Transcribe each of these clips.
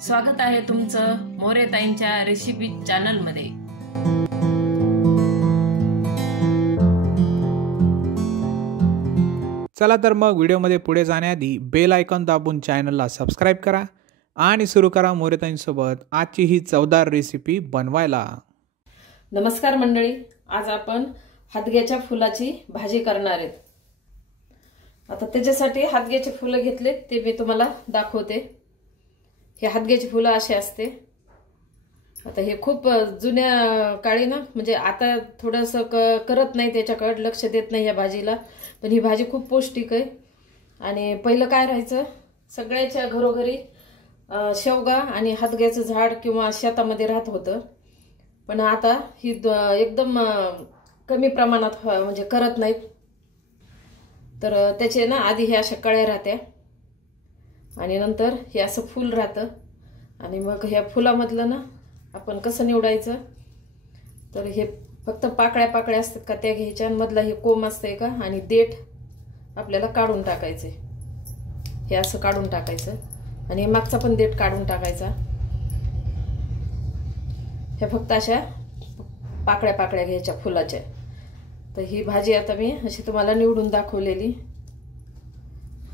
स्वागत आहे तुमचं मोरेताईंच्या रेसिपी चॅनल मध्ये। चला तर मग व्हिडिओमध्ये पुढे जाण्याआधी बेल आयकॉन दाबून चॅनलला सबस्क्राइब करा आणि सुरू करा मोरेताईंसोबत आजची ही चवदार रेसिपी बनवायला। नमस्कार मंडळी, आज आपण हादग्याच्या फुलाची भाजी करणार आहेत। आता त्याच्यासाठी हादग्याचे फुलं घेतले ते मी तुम्हाला दाखवते। हे हादग्याची फुलं असे असते। आता हे खूप जुन्या काळी ना, म्हणजे आता थोडंसं करत नाही, त्याच्याकडे लक्ष देत नाही या भाजीला, पण ही भाजी खूप पौष्टिक आहे। आणि पहिलं काय राहायचं, सगळ्याच्या घरोघरी शेवगा आणि हादग्याचं झाड किंवा शेतामध्ये राहत होतं, पण आता ही एकदम कमी प्रमाणात म्हणजे करत नाहीत। तर त्याचे ना आधी हे अशा कळ्या राहत्या आणि नंतर हे असं फूल राहतं, आणि मग ह्या फुलामधलं ना आपण कसं निवडायचं, तर हे फक्त पाकळ्या असतात का त्या घ्यायच्या, आणि मधला हे कोंब असतंय का आणि देठ आपल्याला काढून टाकायचे। हे असं काढून टाकायचं आणि मागचा पण देठ काढून टाकायचा। हे फक्त अशा पाकळ्या घ्यायच्या फुलाच्या। तर ही भाजी आता मी अशी तुम्हाला निवडून दाखवलेली,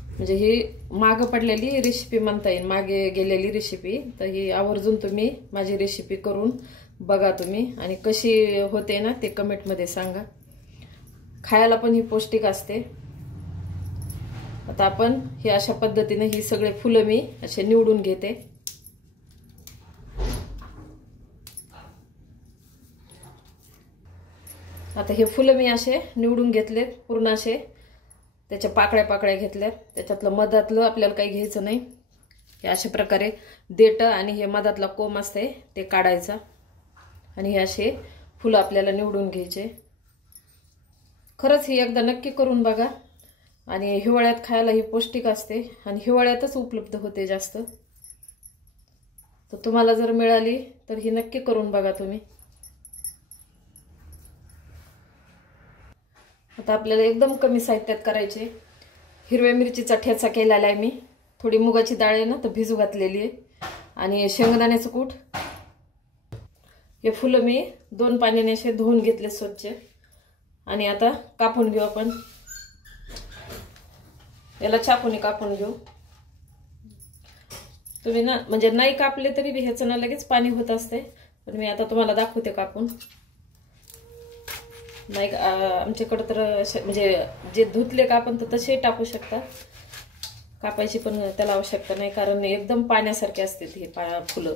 म्हणजे ही माग पडलेली रेसिपी म्हणता येईल, मागे गेलेली रेसिपी। तर ही आवर्जून तुम्ही माझी रेसिपी करून बघा तुम्ही, आणि कशी होते ना ते कमेंट मध्ये सांगा। खायला पण ही पौष्टिक असते। आता आपण ही अशा पद्धतीने ही सगळे फुलं मी असे निवडून घेते। आता हे फुलं मी असे निवडून घेतलेत पूर्ण, असे त्याच्या पाकळ्या घेतल्यात। त्याच्यातलं मधातलं आपल्याला काही घ्यायचं नाही। हे अशा प्रकारे देठ आणि हे मधातला कोंब असते ते काढायचा, आणि हे असे फुलं आपल्याला निवडून घ्यायचे। खरंच ही एकदा नक्की करून बघा, आणि हिवाळ्यात खायला ही पौष्टिक असते आणि हिवाळ्यातच उपलब्ध होते जास्त। तर तुम्हाला जर मिळाली तर ही नक्की करून बघा तुम्ही। आता आपल्याला एकदम कमी साहित्यात करायचे। हिरव्या मिरचीचा ठेचा केलेला आहे मी, थोडी मुगाची डाळ आहे ना तर भिजू घातलेली आहे, आणि शेंगदाण्याचं कूट। हे फुलं मी 2 पाण्याने असे धुवून घेतले स्वच्छ, आणि आता कापून घेऊ आपण। याला चाकूने कापून घेऊ। तुम्ही ना म्हणजे नाही कापले तरी ह्याचं ना लगेच पाणी होत असते, पण मी आता तुम्हाला दाखवते कापून। नाही आमच्याकडे तर म्हणजे जे धुतले का आपण तर तसे टाकू शकता, कापायची पण त्याला आवश्यकता नाही, कारण एकदम पाण्यासारखे असते हे फुलं।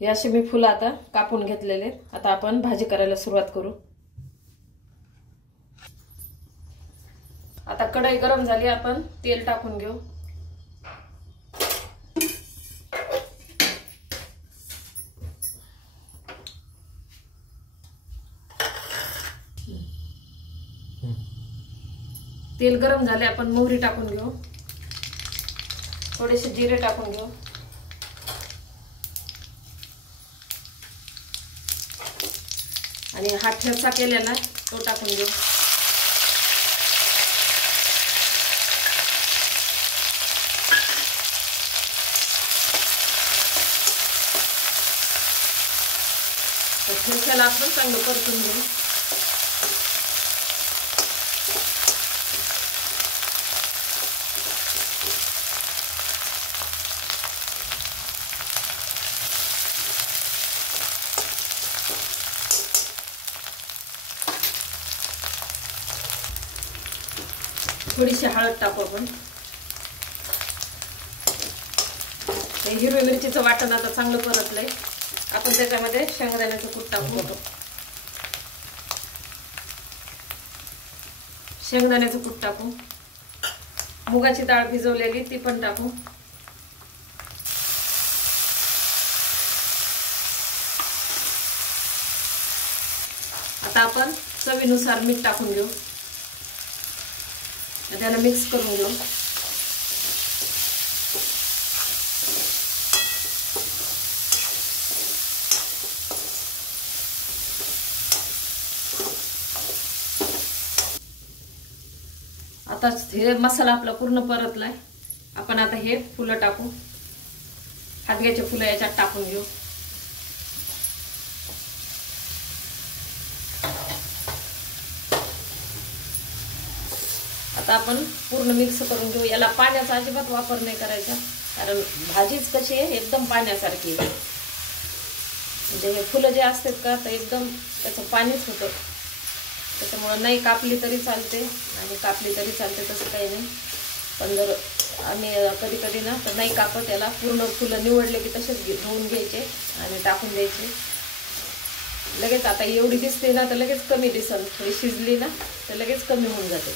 हे असे मी फुलं आता कापून घेतलेले। आता आपण भाजी करायला सुरुवात करू। आता कढई गरम झाली, आपण तेल टाकून घेऊ। तेल गरम झाले, आपण मोहरी टाकून घेऊ, थोडेसे जिरे टाकून घेऊ, आणि हा ठेचा केलेला तो टाकून घेऊ। ठेच्याला आपण चांगलं परतून घेऊ। थोडीशी हळद टाकू आपण। हिरवी मिरचीचं वाटण आता चांगलं परतलंय, आपण त्याच्यामध्ये शेंगदाण्याचं कूट टाकू। शेंगदाण्याचं कूट टाकू, मुगाची डाळ भिजवलेली ती पण टाकू। आता आपण चवीनुसार मीठ टाकून घेऊ, त्याला मिक्स करून घेऊ। आता हे मसाला आपला पूर्ण परतलाय. आपण आता हे फुलं टाकू. हादग्याचे फुलं याच्यात टाकून घेऊ. आता आपण पूर्ण मिक्स करून घेऊ. याला पाण्याचा अजिबात वापर नाही करायचा, कारण भाजीच कशी आहे एकदम पाण्यासारखी. म्हणजे हे फुलं जे असतात का तर एकदम त्याचं पाणीच होतं. त्याच्यामुळे नाही कापली तरी चालते आणि कापली तरी चालते, तसं काही नाही. पण जर आम्ही कधी कधी ना तर नाही कापत याला. पूर्ण फुलं निवडले की तसेच धुवून घ्यायचे आणि टाकून द्यायचे. लगेच आता एवढी दिसते ना तर लगेच कमी दिसल. थोडी शिजली ना तर लगेच कमी होऊन जाते.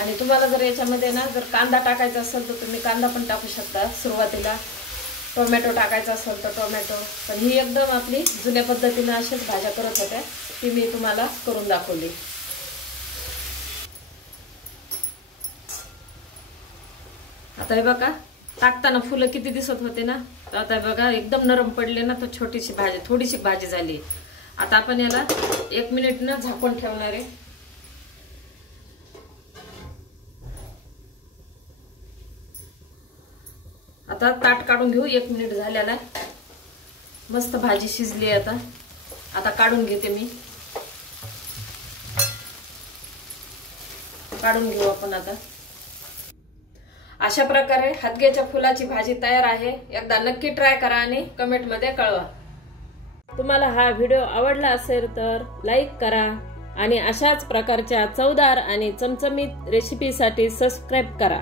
आणि तुम्हाला जर याच्यामध्ये ना जर कांदा टाकायचा असेल तर तुम्ही कांदा पण टाकू शकता सुरुवातीला. टोमॅटो टाकायचा असेल तर टोमॅटो. पण ही एकदम आपली जुन्या पद्धतीने अशाच भाज्या करत होत्या, ती मी तुम्हाला करून दाखवली. आता हे बघा टाकताना फुलं किती दिसत होते ना, तर आता बघा एकदम नरम पडले ना, तर छोटीशी भाजी थोडीशी भाजी झाली. आता आपण याला 1 मिनिट न झाकून ठेवणार आहे. आता ताट काढून घेऊ. 1 मिनिट झालेला आहे. मस्त भाजी शिजली. आता काढून घेते मी. काढून घेऊ आपण आता. अशा प्रकारे हादग्याच्या फुलाची भाजी तयार आहे. एकदा नक्की ट्राय करा आणि कमेंट मध्ये कळवा. तुम्हाला हा व्हिडिओ आवडला असेल तर लाईक करा आणि अशाच प्रकारच्या चवदार आणि चमचमीत रेसिपीसाठी सबस्क्राईब करा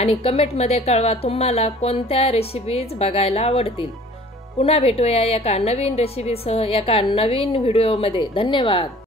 आणि कमेंट मध्ये कळवा तुम्हाला कोणत्या रेसिपीज बघायला आवडतील. पुन्हा भेटूया एका नवीन रेसिपीसह एका नवीन व्हिडिओमध्ये. धन्यवाद.